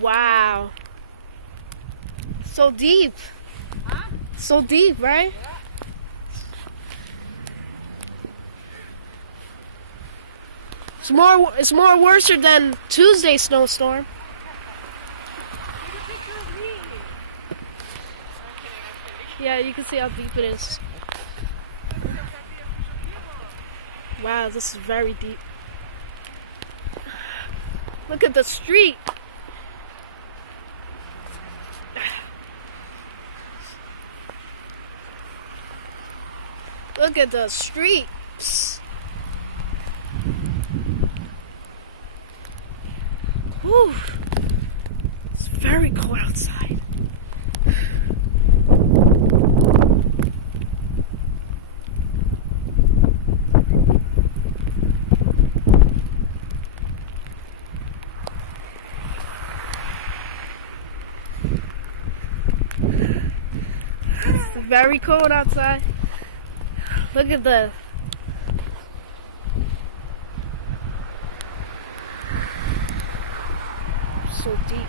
Wow. So deep. Huh? So deep, right? Yeah. It's more worse than Tuesday's snowstorm. Take a picture of me. I'm kidding. Yeah, you can see how deep it is. Wow, this is very deep. Look at the street. Look at the streets. Whew. It's very cold outside. It's very cold outside. Look at the so deep.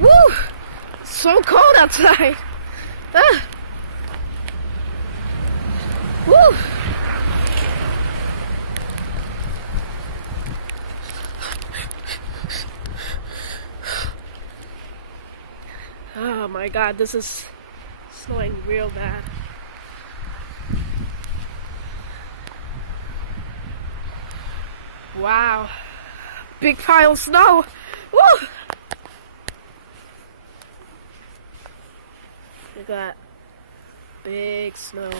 Woo! So cold outside. Ah. Woo! Oh my God, this is snowing real bad. Wow. Big pile of snow. Woo! Look at that. Big snow.